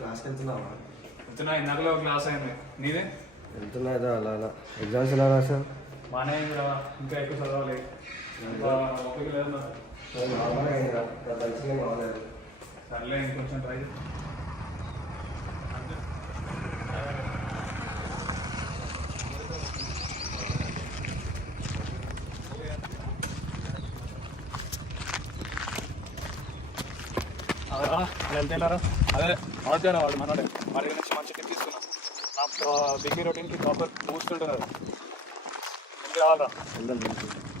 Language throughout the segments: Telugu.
క్లాస్కి వెళ్తున్నావా? వెళ్తున్నా. ఇందాకలో క్లాస్ అయింది. నీదే? వెళ్తున్నా ఏదో అలా అలా. ఎగ్జామ్స్ ఎలా రాసావు? బాగానే అయింది రా. ఇంకా ఎక్కువ చదవాలి. ఓపిక లేదు నాకు. నార్మల్గా అయిందిరా, మంచిగా బాగలేదు. సర్లే ఇంకొంచెం ట్రై చేయి. వెళ్తున్నారా? అదే ఆడుతాను వాడు మనోడే. వాడి నుంచి మంచి టిప్ తీసుకున్నాం. బిగ్గి రొటీన్కి ప్రాపర్ బూస్ట్ ఉంటుంది. ఎంత కావాలరా?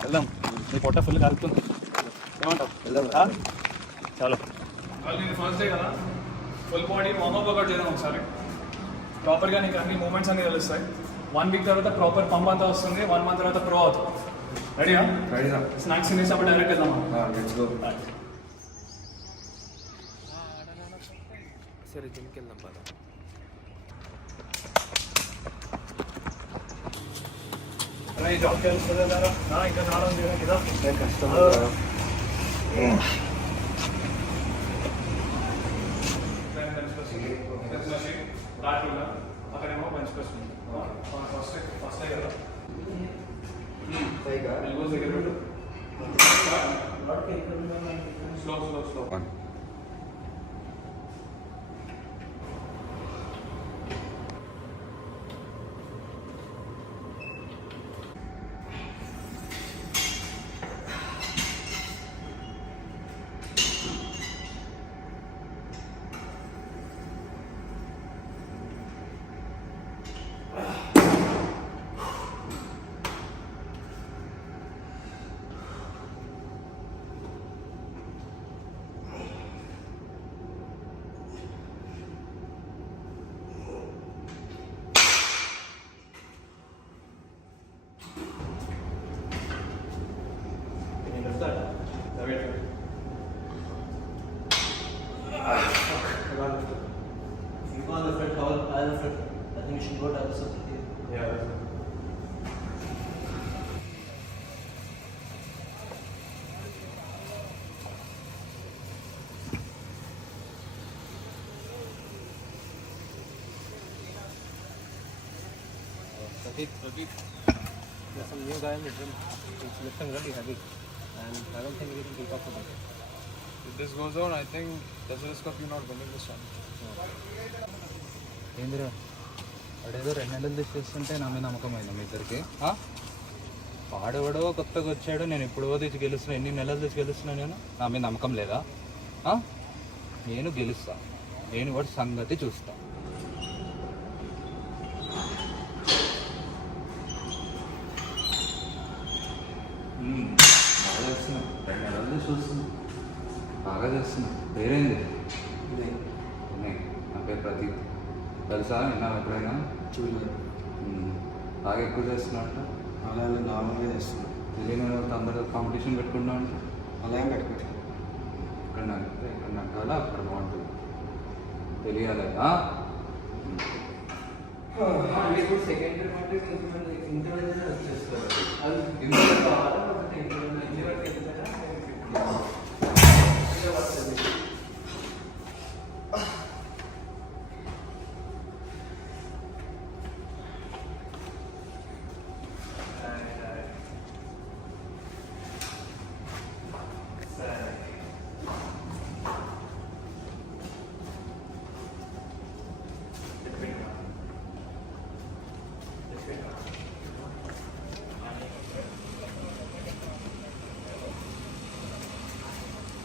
వెళ్దాం. నీ పొట్ట ఫుల్ కలుపుతుంది. ఏమంటావు? వెళ్దాం. చాలు. నేను ఫస్ట్ డే కదా, ఫుల్ బాడీ వార్మప్ వర్కౌట్ చేద్దాం ఒకసారి. ప్రాపర్గా నీకు అన్ని మూమెంట్స్ అన్ని తెలుస్తాయి. 1 వీక్ తర్వాత ప్రాపర్ పంప్ అంతా వస్తుంది. 1 మంత్ తర్వాత ప్రో అవుతుంది. రెడీగా? రెడీగా. స్నాక్స్ తినేసి అప్పుడు డైరెక్ట్ వెళ్దామా? Let's go. సరే జిమ్కి వెళ్దాం పద. అరే జాబ్కి వెళ్తుందా? ఇంకా చాలా ఉంది కదా. కష్టం. అక్కడేమో బెంచ్ ప్రెస్ ఉంది. ఫస్ట్ కదా ఎల్బోస్ దగ్గర పెట్టు. Slow slow slow. You go on the front, I the front. I think you should go to the other side. Yeah. Pratik, there's some new guy in the gym. He's lifting really heavy, and I don't think we can keep up with it. If this goes on, I think there's a risk of you not winning this one. ఏందిరా వాడేదో 2 నెలలు తెచ్చేస్తుంటే నా మీద నమ్మకం అయిందా మీ ఇద్దరికి? వాడెవడో కొత్తగా వచ్చాడు, నేను ఎప్పుడో తెచ్చి గెలుస్తున్నా. ఎన్ని నెలలు తెచ్చి గెలుస్తున్నా నేను? నా మీద నమ్మకం లేదా? నేను గెలుస్తా. నేను వాడి సంగతి చూస్తా. బాగా చేస్తున్నా. 2 నెలలు చూస్తున్నా. బాగా చేస్తున్నా. పేరేంది? నా పేరు ప్రదీప్. తెలుసా? విన్నా ఎప్పుడైనా? చూడలేదు. బాగా ఎక్కువ చేస్తున్నట్ట. అలాగే నార్మల్గా చేస్తున్నా. తెలియని వాళ్ళతో అందరూ కాంపిటీషన్ పెట్టుకుంటా అంటే అలా ఏం పెట్టుకోవట్లేదు. ఇక్కడ నగ్గాల అక్కడ బాగుంటుంది. తెలియాలి. సెకండరీ అంటే ఇంటర్వ్యూ వచ్చేస్తారు.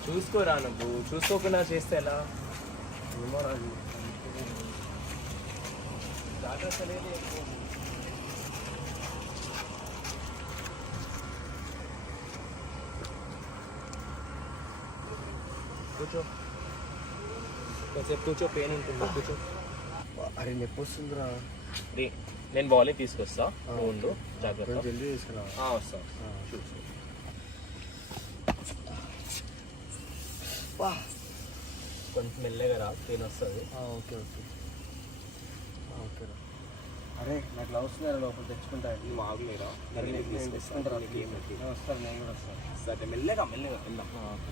చూసుకోరా, నువ్వు చూసుకోకుండా చేస్తే ఎలా? ఏమో రాజు, జాగ్రత్త అనేది ఎక్కువ. కూర్చో, కొంచెంసేపు కూర్చో. పెయిన్ ఉంటుంది, కూర్చో. అరే నొప్పి వస్తుందిరా. నేను బాలే తీసుకొస్తా, నువ్వు ఉండు, జాగ్రత్త. జల్దీ తీసుకురా. వస్తా. చూసు కొంచెం మెల్లగా రా, పెయిన్ వస్తుంది. ఓకే ఓకే ఓకేరా. అరే నాకు గ్లౌస్ మీద లోపల తెచ్చుకుంటా. నువ్వు ఆగలేరా? తెచ్చుకుంటారా? వస్తాను, నేను కూడా వస్తాను. సరే మెల్లగా మెల్లగా వెళ్దాం. ఓకే.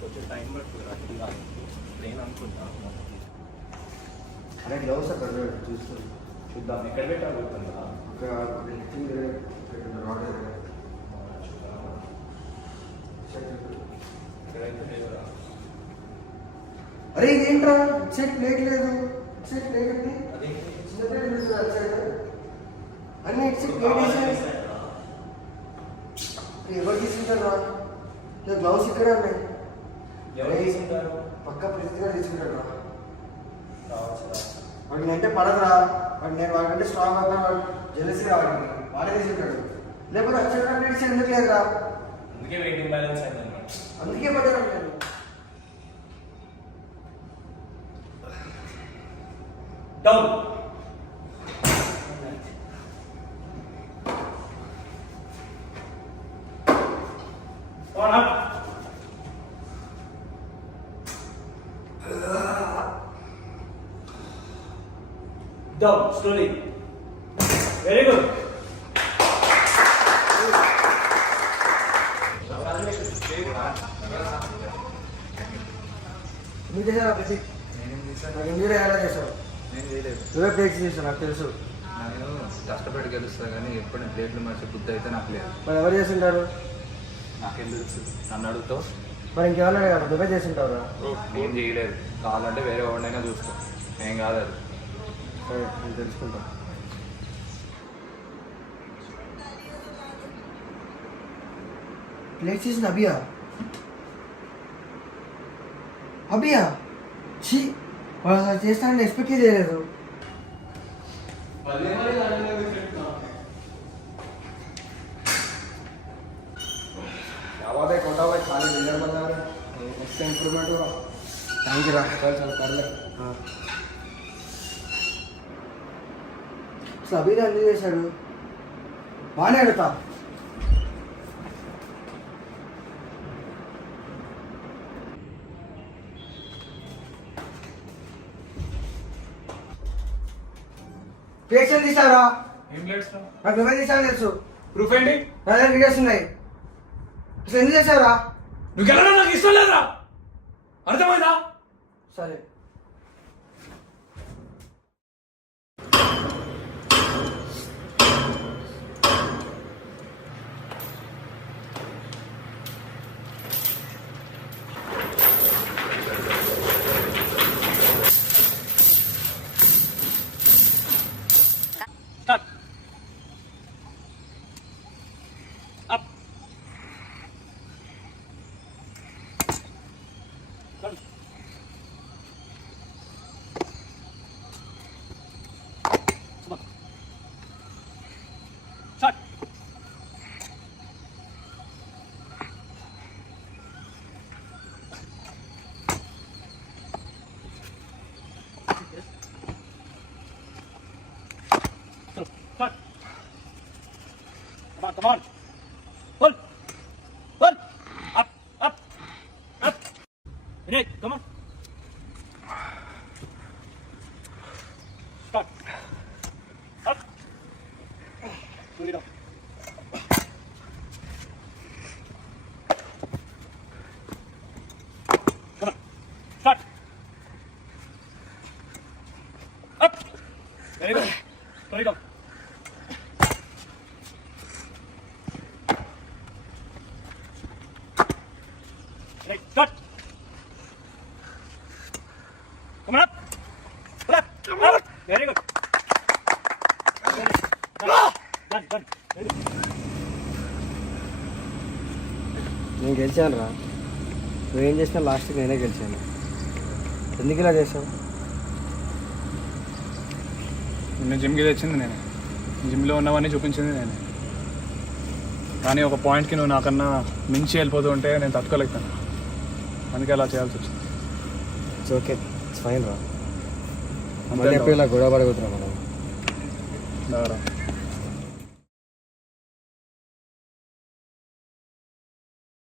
కొంచెం టైం పడుతుంది నేను అనుకుంటా అరే గ్లౌస్ అక్కడ చూస్తూ చూద్దాం ఎక్కడ పెట్టాలనుకుంటుందా అరే ఇదేంట్రా సెట్ ప్లేట్ లేదు సెట్ ప్లేట్ ఉంది చిన్న ప్లేట్ ఉంది సైడ్ అన్ని సెట్ ప్లేట్ వేసారు ఎవరు తీసుకుంటారా గ్లౌస్ ఇక్కడ ఉన్నాయి పక్క ప్రెసిడెంట్ తీసుకుంటాడు రా వాడికి నేనంటే పడదురా వాడు నేను వాడికంటే స్ట్రాంగ్ అవుతా వాడు జెలసీ వాడికి వాడే తీసుకుంటాడు లేకపోతే వచ్చే ప్లేట్స్ ఎందుకు లేదురా అందుకే వెయిటింగ్ బ్యాలెన్స్ అయింది అందుకే పడ్డాను నేను down on up down slowly very good నువ్వు చేసావా ప్రతి నేనేం చేశాను? నాకు ఇంజూరీ ఎలా చేసావు నేను చేయలేదు. నువ్వే ప్లేట్స్ చేసావు నాకు తెలుసు నేను కష్టపడి గెలుస్తా కానీ ఎప్పుడు ప్లేట్లు మార్చే బుద్ధి అయితే నాకు లేదు. మరి ఎవరు చేస్తుంటారు నాకేం తెలుసు? నన్ను అడుగుతావు? మరి ఇంకేమన్నా కదా నువ్వే చేస్తుంటావురా నేను చేయలేదు. కావాలంటే వేరే ఎవరినైనా చూస్తా. ఏం కాదు అది. సరే నేను తెలుసుకుంటా ప్లేట్ చేసింది అభియా అభియా ఛీ వాడు అసలు చేస్తానని ఎక్స్పెక్ట్ చేయలేదు भाई कोटा भाई खाली डीलर बता रहे इसका इंप्रूवमेंट हुआ थैंक यू चल चल कर ले हाँ सभी रंग చేశాడు బానే ఎడతా పేషెంట్ తీసారా ఏం ప్లేట్స్ రా? నాకు నువ్వే తీసావు తెలుసు ప్రూఫ్ ఏంటి? నా దగ్గర వీడియోస్ ఉన్నాయి అసలు ఎందుకు చేసావురా నువ్వు గెలవడం నాకు ఇష్టం లేదురా, అర్థమైందా? సరే Start. Up. Down. Come on. Start. Start. Come on, come on. Pull. Pull. Up, up, up. Finish. Come on. Start. Up. Pull it up. Come on. Start. Up. Very good. Pull it up. Right, start. Come on up. Pull up. Up. Very good. Very good. Done. Done. Very good. నేను గెలిచాను రా నువ్వేం చేసినా లాస్ట్కి నేనే గెలిచాను ఎందుకు ఇలా చేసావు నిన్న జిమ్కి తెచ్చింది నేను, జిమ్లో ఉన్నవన్నీ చూపించింది నేను. కానీ ఒక పాయింట్కి నువ్వు నాకన్నా మించి వెళ్ళిపోతూ ఉంటే నేను తట్టుకోలేకపోయాను, అందుకే అలా చేయాల్సి వచ్చింది. ఇట్స్ ఓకే ఇట్స్ ఫైన్ రా అంతే మళ్ళీ ఎప్పుడు ఇలా గొడవ పడగలుగుతున్నాం మనం రా.